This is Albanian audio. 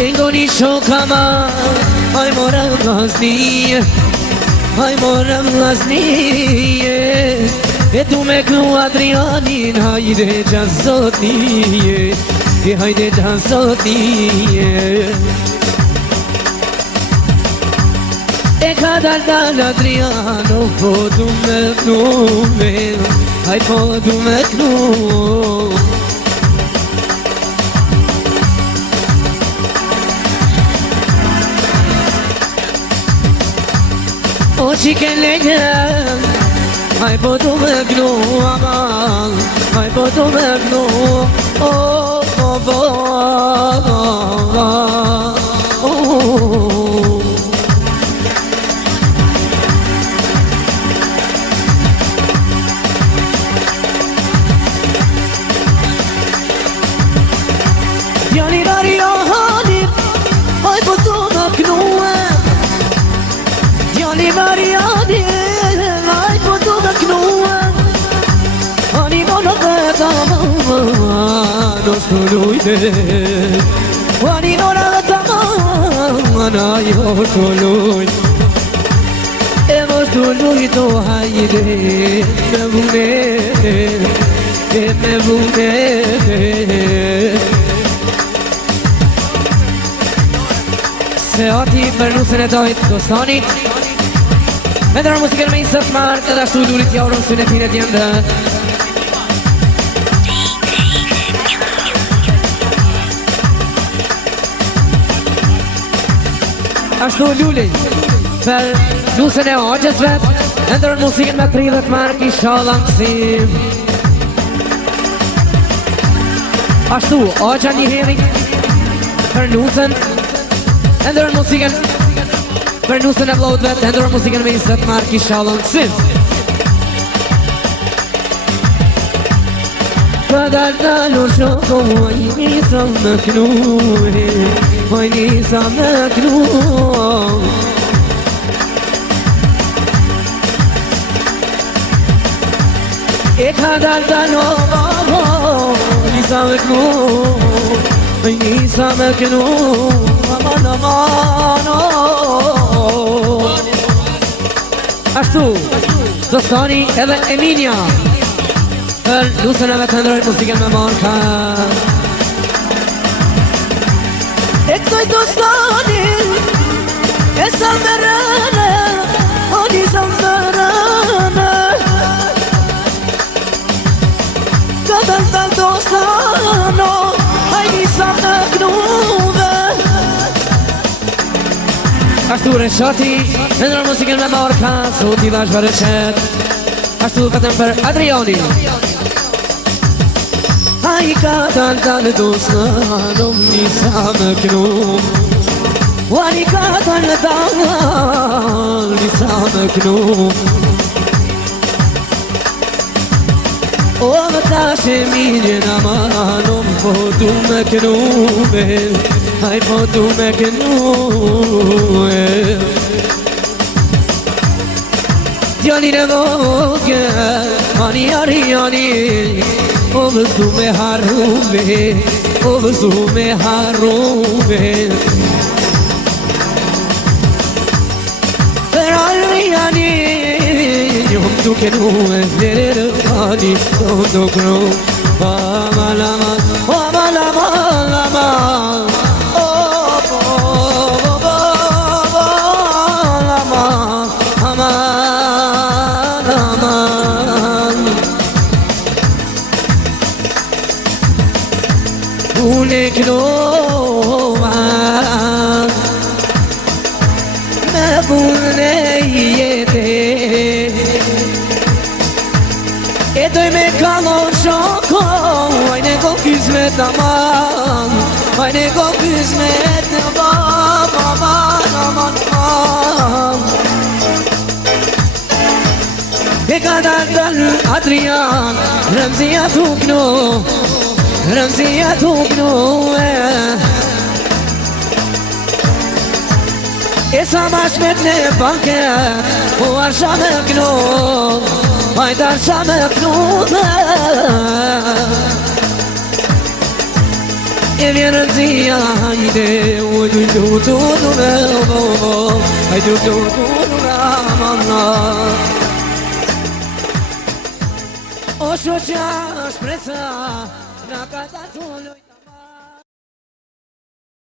Engoni shokama, aj morëm glasnije, aj morëm glasnije. E tu me knu Adrianin, hajde gjasotnije, e hajde gjasotnije. E ka dal Adriano, po du me knu me, aj po du me knu. O qike legjen, aj po du me gnu, aman, aj po du me gnu, Jani bari johani, aj po du me gnu. Jani Mariani, aj po du me knu. Ani nono veta no stolujte. Ani nono veta na jo stoluj. Evo stoluj to hajde me vune, me vune. Se ati për nusën e dojt Kostani. Me dërë musikën me isët marë, edhe ashtu durit jaurën së në tine tjende. Ashtu lulli, për nusën e oqës vet, me dërë musikën me 30 marë, kisha langësim. Ashtu, oqa një heri, për nusën, me dërë musikën, për nusën e vlot vet, endurë musikën me isët marë kisha langësim. Pa dalë shoko, oj nisa me knu, oj nisa me knu. E ka dalë nisa me knu, oj nisa me knu. Aman, aman, ashtu, Dostani edhe Eminia për nusën e vetë ndrojnë musikën me marka. E këtoj Dostani, e sa më rënë, o një sa më rënë. Këtë të Dostano, a një sa më knuve. Ashtu Reshati, me ndrojnë musikën me marka, sot i vash për Reshet. Ashtu vetëm për Adriani. A i ka dalë Dostano, nisa me knu. O a i ka dalë nisa me knu. O më tashe mirën amanon, po du me knu. Aj po du me knu. Djani në vogë, ani Ariani, o vëzdu me harrume, o vëzdu me harrume. Per Ariani, njëm duke nume, vlerë ani, do kru. Amalama, amalama, amalama. Unë knova me punë jete, e doj me kalon shoko, ajne ko kizmet aman, ajne ko kizmet aman, aman, aman, aman. E ka dalë Adrian, Rëmzia tuknu, Rëmzia tuknu E sa ma shmet në banke, u arsha me knu, hajt arsha me knu E vjen Rëmzia, hajde, u du me hajde du me amana O shoqja shpresa, nga ka ta të lojt